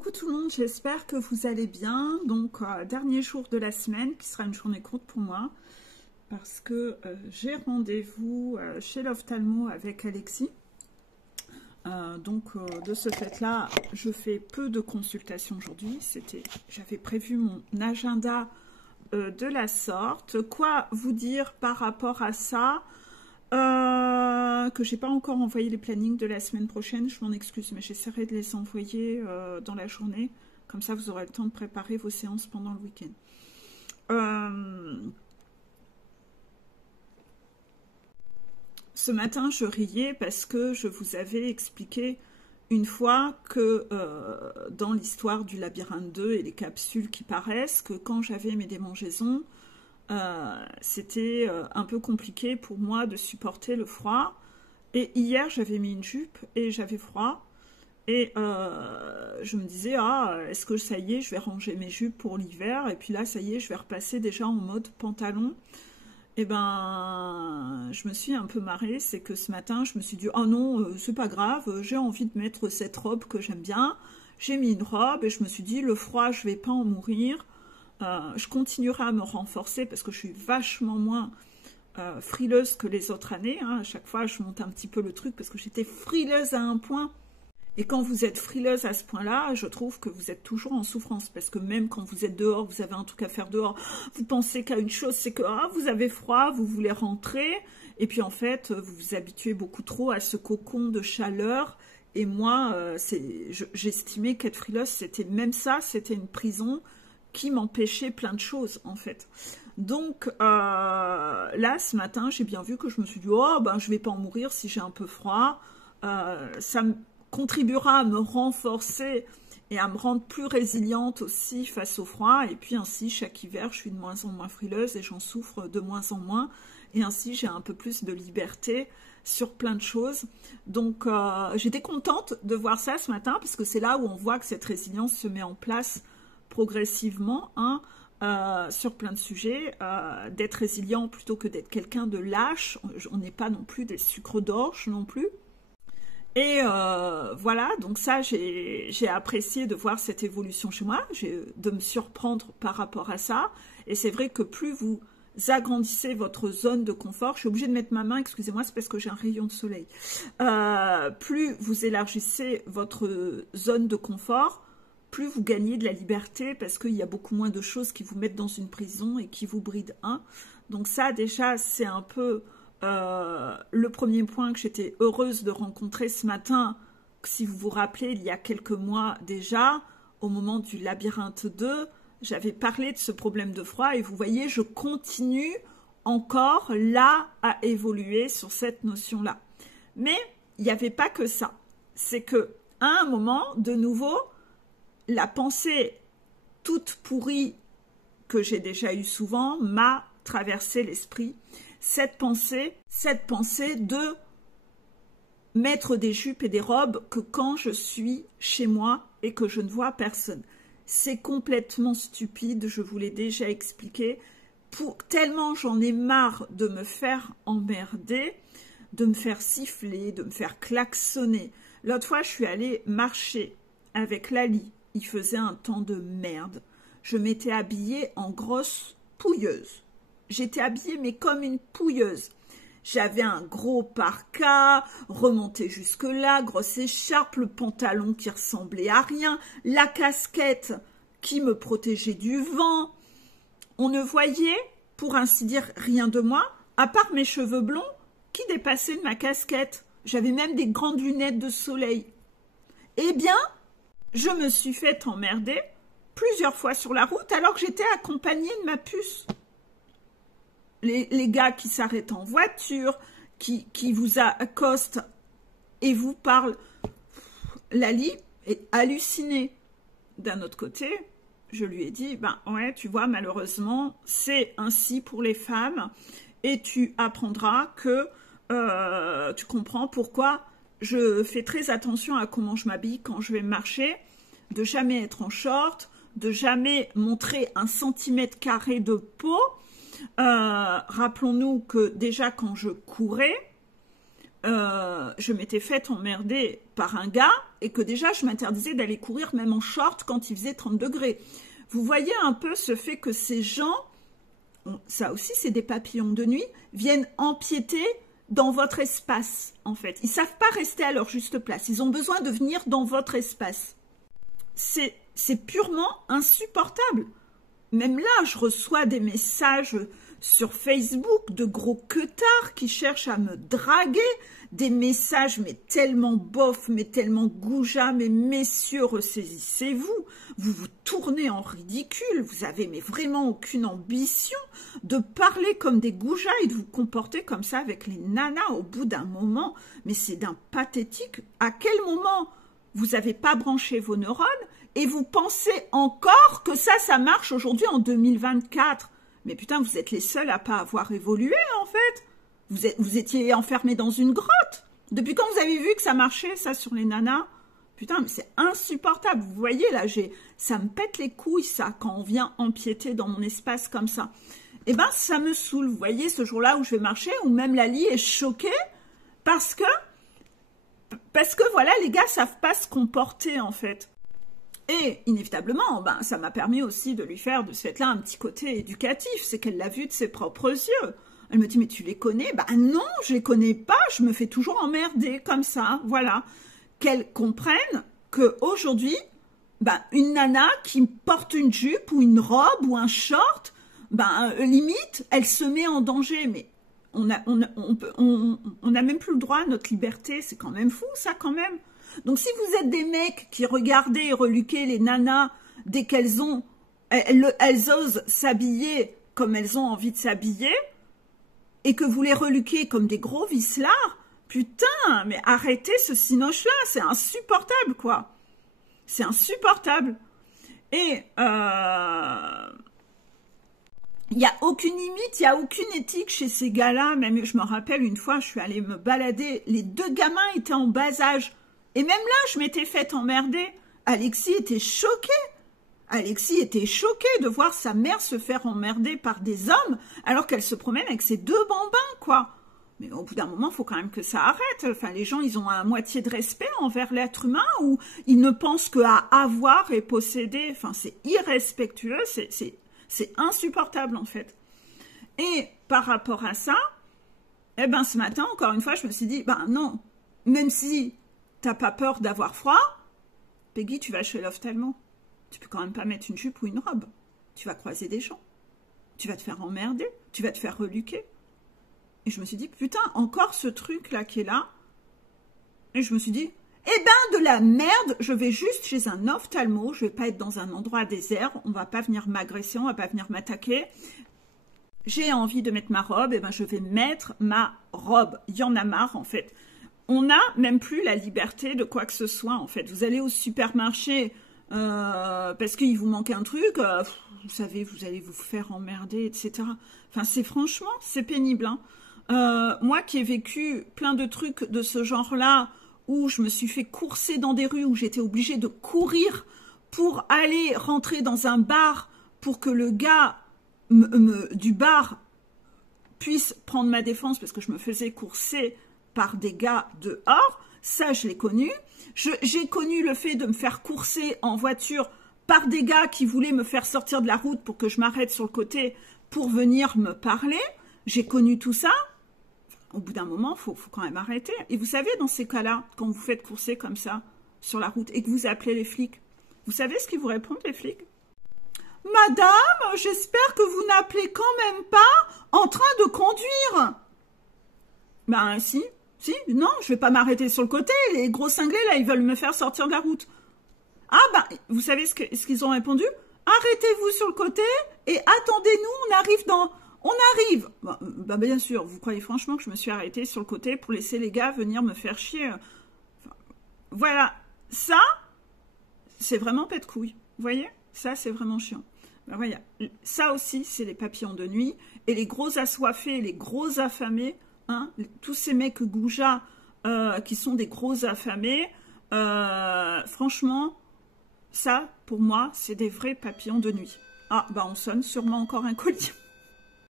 Coucou tout le monde, j'espère que vous allez bien. Donc, dernier jour de la semaine qui sera une journée courte pour moi parce que j'ai rendez-vous chez l'ophtalmo avec Alexis. De ce fait-là, je fais peu de consultations aujourd'hui. J'avais prévu mon agenda de la sorte. Quoi vous dire par rapport à ça? Que j'ai pas encore envoyé les plannings de la semaine prochaine, je m'en excuse, mais j'essaierai de les envoyer dans la journée, comme ça vous aurez le temps de préparer vos séances pendant le week-end. Ce matin, je riais parce que je vous avais expliqué une fois que dans l'histoire du labyrinthe 2 et les capsules qui paraissent, que quand j'avais mes démangeaisons, c'était un peu compliqué pour moi de supporter le froid. Et hier, j'avais mis une jupe et j'avais froid. Et je me disais, est-ce que ça y est, je vais ranger mes jupes pour l'hiver. Et puis là, ça y est, je vais repasser déjà en mode pantalon. Et ben, je me suis un peu marrée. C'est que ce matin, je me suis dit, oh non, c'est pas grave, j'ai envie de mettre cette robe que j'aime bien. J'ai mis une robe et je me suis dit, le froid, je vais pas en mourir. Je continuerai à me renforcer parce que je suis vachement moins frileuse que les autres années. À chaque fois, je monte un petit peu le truc parce que j'étais frileuse à un point. Et quand vous êtes frileuse à ce point-là, je trouve que vous êtes toujours en souffrance. Parce que même quand vous êtes dehors, vous avez un truc à faire dehors, vous pensez qu'à une chose, c'est que vous avez froid, vous voulez rentrer. Et puis en fait, vous vous habituez beaucoup trop à ce cocon de chaleur. Et moi, j'estimais qu'être frileuse, c'était même ça, c'était une prison qui m'empêchait plein de choses en fait. Donc là ce matin j'ai bien vu que je me suis dit je vais pas en mourir si j'ai un peu froid, ça me contribuera à me renforcer et à me rendre plus résiliente aussi face au froid, et puis ainsi chaque hiver je suis de moins en moins frileuse et j'en souffre de moins en moins, et ainsi j'ai un peu plus de liberté sur plein de choses. Donc j'étais contente de voir ça ce matin parce que c'est là où on voit que cette résilience se met en place progressivement sur plein de sujets, d'être résilient plutôt que d'être quelqu'un de lâche. On n'est pas non plus des sucres d'orge non plus. Et voilà, donc ça j'ai apprécié de voir cette évolution chez moi, de me surprendre par rapport à ça. Et c'est vrai que plus vous agrandissez votre zone de confort, je suis obligée de mettre ma main, excusez-moi, c'est parce que j'ai un rayon de soleil. Plus vous élargissez votre zone de confort, plus vous gagnez de la liberté parce qu'il y a beaucoup moins de choses qui vous mettent dans une prison et qui vous brident. Donc ça, déjà, c'est un peu le premier point que j'étais heureuse de rencontrer ce matin. Si vous vous rappelez, il y a quelques mois déjà, au moment du labyrinthe 2, j'avais parlé de ce problème de froid et vous voyez, je continue encore là à évoluer sur cette notion-là. Mais il n'y avait pas que ça. C'est que à un moment, de nouveau, la pensée toute pourrie que j'ai déjà eue souvent m'a traversé l'esprit. Cette pensée de mettre des jupes et des robes que quand je suis chez moi et que je ne vois personne. C'est complètement stupide, je vous l'ai déjà expliqué. Tellement j'en ai marre de me faire emmerder, de me faire siffler, de me faire klaxonner. L'autre fois, je suis allée marcher avec Lali. Il faisait un temps de merde. Je m'étais habillée en grosse pouilleuse. J'étais habillée, mais comme une pouilleuse. J'avais un gros parka, remonté jusque-là, grosse écharpe, le pantalon qui ressemblait à rien, la casquette qui me protégeait du vent. On ne voyait, pour ainsi dire, rien de moi, à part mes cheveux blonds qui dépassaient de ma casquette. J'avais même des grandes lunettes de soleil. Eh bien, je me suis fait emmerder plusieurs fois sur la route alors que j'étais accompagnée de ma puce. Les gars qui s'arrêtent en voiture, qui vous accostent et vous parlent. Lali est hallucinée. D'un autre côté, je lui ai dit, ouais, tu vois, malheureusement, c'est ainsi pour les femmes et tu apprendras que tu comprends pourquoi je fais très attention à comment je m'habille quand je vais marcher, de jamais être en short, de jamais montrer 1 cm² de peau. Rappelons-nous que déjà quand je courais, je m'étais fait emmerder par un gars et que déjà je m'interdisais d'aller courir même en short quand il faisait 30 degrés. Vous voyez un peu ce fait que ces gens, ça aussi c'est des papillons de nuit, viennent empiéter dans votre espace en fait. Ils ne savent pas rester à leur juste place, ils ont besoin de venir dans votre espace. C'est purement insupportable. Même là, je reçois des messages sur Facebook de gros queutards qui cherchent à me draguer, des messages mais tellement bof, mais tellement goujats, mais messieurs, ressaisissez-vous, vous vous tournez en ridicule, vous avez mais vraiment aucune ambition de parler comme des goujats et de vous comporter comme ça avec les nanas au bout d'un moment, mais c'est d'un pathétique. À quel moment vous n'avez pas branché vos neurones et vous pensez encore que ça marche aujourd'hui en 2024? Mais putain, vous êtes les seuls à pas avoir évolué, en fait. Vous étiez enfermés dans une grotte. Depuis quand vous avez vu que ça marchait, ça, sur les nanas? Putain, mais c'est insupportable. Vous voyez, là, ça me pète les couilles, ça, quand on vient empiéter dans mon espace comme ça. Eh ben, ça me saoule. Vous voyez, ce jour-là où je vais marcher, où même Lali est choquée, parce que, voilà, les gars savent pas se comporter, en fait. Et inévitablement, ben, ça m'a permis aussi de lui faire de ce fait-là un petit côté éducatif. C'est qu'elle l'a vu de ses propres yeux. Elle me dit, mais tu les connais? Ben non, je les connais pas, je me fais toujours emmerder comme ça, voilà. Qu'elle comprenne qu'aujourd'hui, ben, une nana qui porte une jupe ou une robe ou un short, ben, limite, elle se met en danger. Mais on a même plus le droit à notre liberté, c'est quand même fou ça quand même. Donc si vous êtes des mecs qui regardez et reluquez les nanas dès qu'elles osent s'habiller comme elles ont envie de s'habiller, et que vous les reluquez comme des gros vicelards, putain, mais arrêtez ce cinoche-là, c'est insupportable, quoi. C'est insupportable. Et il n'y a aucune limite, il n'y a aucune éthique chez ces gars-là. Même, je me rappelle, une fois, je suis allée me balader, les deux gamins étaient en bas âge. Et même là, je m'étais faite emmerder. Alexis était choqué. Alexis était choqué de voir sa mère se faire emmerder par des hommes alors qu'elle se promène avec ses deux bambins, quoi. Mais au bout d'un moment, il faut quand même que ça arrête. Enfin, les gens, ils ont à moitié de respect envers l'être humain ou ils ne pensent qu'à avoir et posséder. Enfin, c'est irrespectueux, c'est insupportable, en fait. Et par rapport à ça, eh ben, ce matin, encore une fois, je me suis dit, ben non, même si t'as pas peur d'avoir froid, Peggy, tu vas chez l'ophtalmo. Tu peux quand même pas mettre une jupe ou une robe. Tu vas croiser des gens. Tu vas te faire emmerder. Tu vas te faire reluquer. Et je me suis dit, putain, encore ce truc-là qui est là. Et je me suis dit, eh ben, de la merde, je vais juste chez un ophtalmo. Je vais pas être dans un endroit désert. On va pas venir m'agresser, on va pas venir m'attaquer. J'ai envie de mettre ma robe. Eh ben, je vais mettre ma robe. Il y en a marre, en fait. On n'a même plus la liberté de quoi que ce soit, en fait. Vous allez au supermarché parce qu'il vous manque un truc, vous savez, vous allez vous faire emmerder, etc. Enfin, franchement, c'est pénible. Hein. Moi qui ai vécu plein de trucs de ce genre-là, où je me suis fait courser dans des rues, où j'étais obligée de courir pour aller rentrer dans un bar, pour que le gars du bar puisse prendre ma défense, parce que je me faisais courser par des gars dehors, ça je l'ai connu. J'ai connu le fait de me faire courser en voiture par des gars qui voulaient me faire sortir de la route pour que je m'arrête sur le côté pour venir me parler. J'ai connu tout ça. Au bout d'un moment, faut quand même arrêter. Et vous savez, dans ces cas-là, quand vous faites courser comme ça sur la route et que vous appelez les flics, vous savez ce qu'ils vous répondent, les flics? Madame, j'espère que vous n'appelez quand même pas en train de conduire. Ben si, non, je vais pas m'arrêter sur le côté. Les gros cinglés, là, ils veulent me faire sortir de la route. Ah ben, vous savez ce qu'ils ont répondu? Arrêtez-vous sur le côté et attendez-nous, on arrive. Ben, bien sûr, vous croyez franchement que je me suis arrêtée sur le côté pour laisser les gars venir me faire chier? Enfin, voilà, ça, c'est vraiment pète couille. Vous voyez? Ça, c'est vraiment chiant. Ben, voilà. Ça aussi, c'est les papillons de nuit. Et les gros assoiffés, les gros affamés, hein, tous ces mecs goujats qui sont des gros affamés, franchement, ça, pour moi, c'est des vrais papillons de nuit. Ah, bah on sonne sûrement encore un colis.